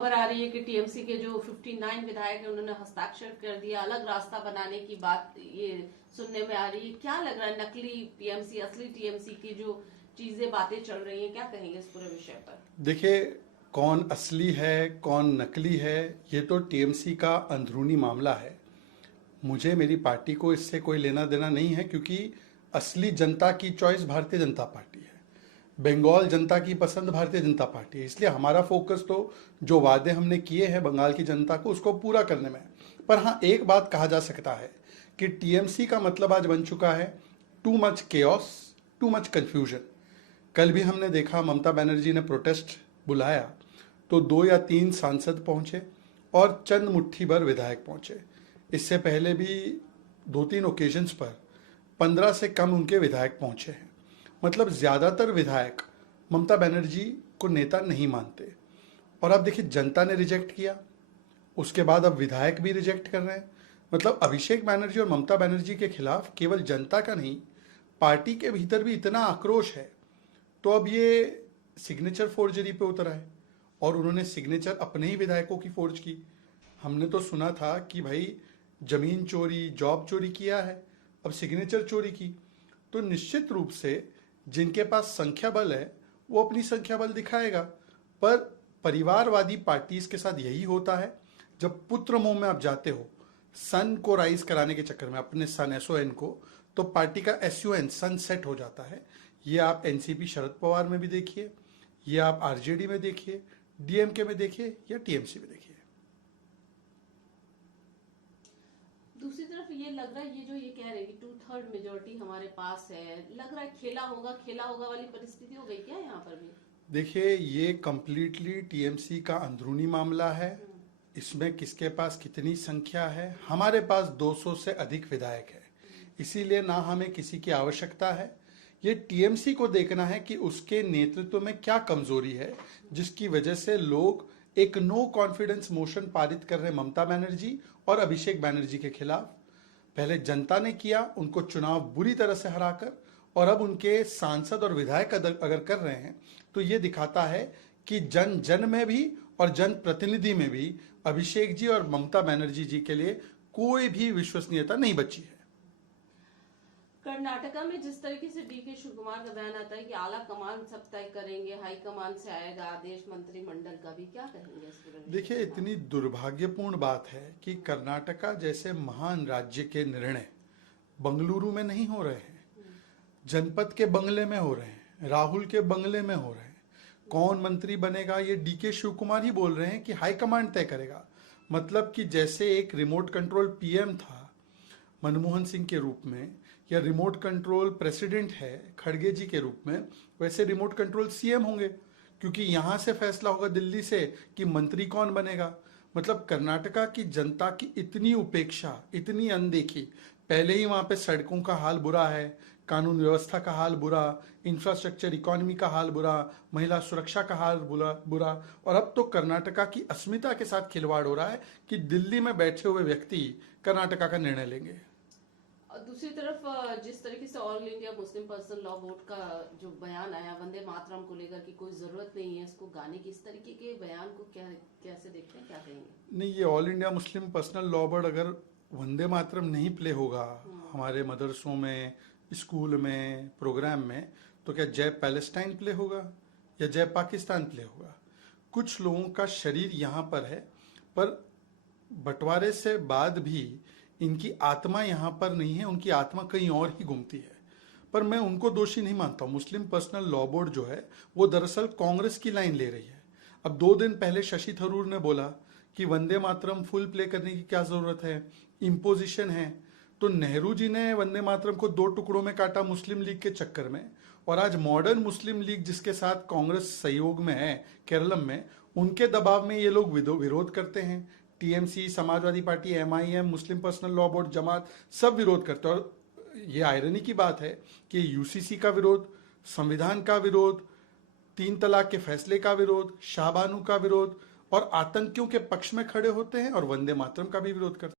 खबर आ रही है कि टीएमसी के जो 59 विधायक हैं उन्होंने हस्ताक्षर कर दिया, अलग रास्ता बनाने की बात ये सुनने में आ रही है। क्या लग रहा है, नकली टीएमसी असली टीएमसी की जो चीजें बातें चल रही हैं, क्या कहेंगे इस पूरे विषय पर? देखिए, कौन असली है कौन नकली है ये तो टीएमसी का अंदरूनी मामला है। मुझे मेरी पार्टी को इससे कोई लेना देना नहीं है, क्योंकि असली जनता की चॉइस भारतीय जनता पार्टी है। बंगाल जनता की पसंद भारतीय जनता पार्टी है। इसलिए हमारा फोकस तो जो वादे हमने किए हैं बंगाल की जनता को उसको पूरा करने में है। पर हाँ, एक बात कहा जा सकता है कि टीएमसी का मतलब आज बन चुका है too much chaos, too much confusion. कल भी हमने देखा, ममता बनर्जी ने प्रोटेस्ट बुलाया तो 2 या 3 सांसद पहुंचे और चंद मुट्ठी भर विधायक पहुंचे। इससे पहले भी 2-3 ओकेजन्स पर 15 से कम उनके विधायक पहुंचे हैं। मतलब ज़्यादातर विधायक ममता बनर्जी को नेता नहीं मानते। और अब देखिए, जनता ने रिजेक्ट किया, उसके बाद अब विधायक भी रिजेक्ट कर रहे हैं। मतलब अभिषेक बनर्जी और ममता बनर्जी के खिलाफ केवल जनता का नहीं, पार्टी के भीतर भी इतना आक्रोश है। तो अब ये सिग्नेचर फोर्जरी पे उतरा है और उन्होंने सिग्नेचर अपने ही विधायकों की फोर्ज की। हमने तो सुना था कि भाई जमीन चोरी, जॉब चोरी किया है, अब सिग्नेचर चोरी की। तो निश्चित रूप से जिनके पास संख्या बल है वो अपनी संख्या बल दिखाएगा। पर परिवारवादी पार्टीज के साथ यही होता है, जब पुत्र मोह में आप जाते हो, सन को राइज कराने के चक्कर में, अपने सन SON को, तो पार्टी का SUN सन सेट हो जाता है। ये आप एनसीपी शरद पवार में भी देखिए, ये आप आरजेडी में देखिए, डीएमके में देखिए या टीएमसी में देखिए। दूसरी तरफ ये लग रहा है, ये जो ये कह रहे हैं कि 2/3 मेजोरिटी हमारे पास है, लग रहा है खेला होगा वाली परिस्थिति हो गई क्या यहाँ पर भी? देखिए, ये कंप्लीटली टीएमसी का अंदरूनी मामला है। इसमें किसके पास कितनी संख्या है, हमारे पास 200 से अधिक विधायक है। इसीलिए ना हमें किसी की आवश्यकता है। ये टीएमसी को देखना है कि उसके नेतृत्व में क्या कमजोरी है, जिसकी वजह से लोग एक नो कॉन्फिडेंस मोशन पारित कर रहे हैं ममता बनर्जी और अभिषेक बनर्जी के खिलाफ। पहले जनता ने किया, उनको चुनाव बुरी तरह से हराकर, और अब उनके सांसद और विधायक अगर कर रहे हैं तो ये दिखाता है कि जन जन में भी और जन प्रतिनिधि में भी अभिषेक जी और ममता बनर्जी जी के लिए कोई भी विश्वसनीयता नहीं बची है। कर्नाटका में जिस तरीके से डीके शिव कुमार का बयान आता है कि आला कमान सब तय करेंगे, हाई कमान से आएगा आदेश मंत्रिमंडल का भी, क्या कहेंगे इस पूरे विषय देखिए, पर? इतनी दुर्भाग्यपूर्ण बात है कि कर्नाटका जैसे महान राज्य के निर्णय बंगलुरु में नहीं हो रहे हैं, जनपद के बंगले में हो रहे हैं, राहुल के बंगले में हो रहे हैं। कौन मंत्री बनेगा ये डीके शिव कुमार ही बोल रहे हैं कि हाईकमांड तय करेगा। मतलब कि जैसे एक रिमोट कंट्रोल पीएम था मनमोहन सिंह के रूप में, या रिमोट कंट्रोल प्रेसिडेंट है खड़गे जी के रूप में, वैसे रिमोट कंट्रोल सीएम होंगे, क्योंकि यहां से फैसला होगा दिल्ली से कि मंत्री कौन बनेगा। मतलब कर्नाटका की जनता की इतनी उपेक्षा, इतनी अनदेखी। पहले ही वहां पे सड़कों का हाल बुरा है, कानून व्यवस्था का हाल बुरा, इंफ्रास्ट्रक्चर इकोनॉमी का हाल बुरा, महिला सुरक्षा का हाल बुरा। और अब तो कर्नाटका की अस्मिता के साथ खिलवाड़ हो रहा है कि दिल्ली में बैठे हुए व्यक्ति कर्नाटका का निर्णय लेंगे। और दूसरी तरफ जिस तरीके से all India Muslim personal law board का जो बयान आया वंदे मातरम को लेकर कि कोई जरूरत नहीं है इसको गाने की, इस तरीके के बयान को कैसे देखते हैं, क्या कहेंगे? नहीं, ये all India Muslim personal law board अगर वंदे मातरम नहीं प्ले होगा हमारे मदरसों में, स्कूल में, प्रोग्राम में, तो क्या जय पैलेस्टाइन प्ले होगा या जय पाकिस्तान प्ले होगा? कुछ लोगों का शरीर यहाँ पर है, पर बंटवारे से बाद भी इनकी आत्मा यहाँ पर नहीं है, उनकी आत्मा कहीं और ही घूमती है। पर मैं उनको दोषी नहीं मानता हूँ। मुस्लिम पर्सनल लॉ बोर्ड जो है वो दरअसल कांग्रेस की लाइन ले रही है। अब 2 दिन पहले शशि थरूर ने बोला कि वंदे मातरम फुल प्ले करने की क्या जरूरत है, इम्पोजिशन है। तो नेहरू जी ने वंदे मातरम को 2 टुकड़ों में काटा मुस्लिम लीग के चक्कर में, और आज मॉडर्न मुस्लिम लीग जिसके साथ कांग्रेस सहयोग में है केरलम में, उनके दबाव में ये लोग विरोध करते हैं। टीएमसी, समाजवादी पार्टी, MIM, मुस्लिम पर्सनल लॉ बोर्ड, जमात, सब विरोध करते हैं। और ये आयरनी की बात है कि यूसीसी का विरोध, संविधान का विरोध, 3 तलाक के फैसले का विरोध, शाहबानू का विरोध और आतंकियों के पक्ष में खड़े होते हैं, और वंदे मातरम का भी विरोध करते हैं।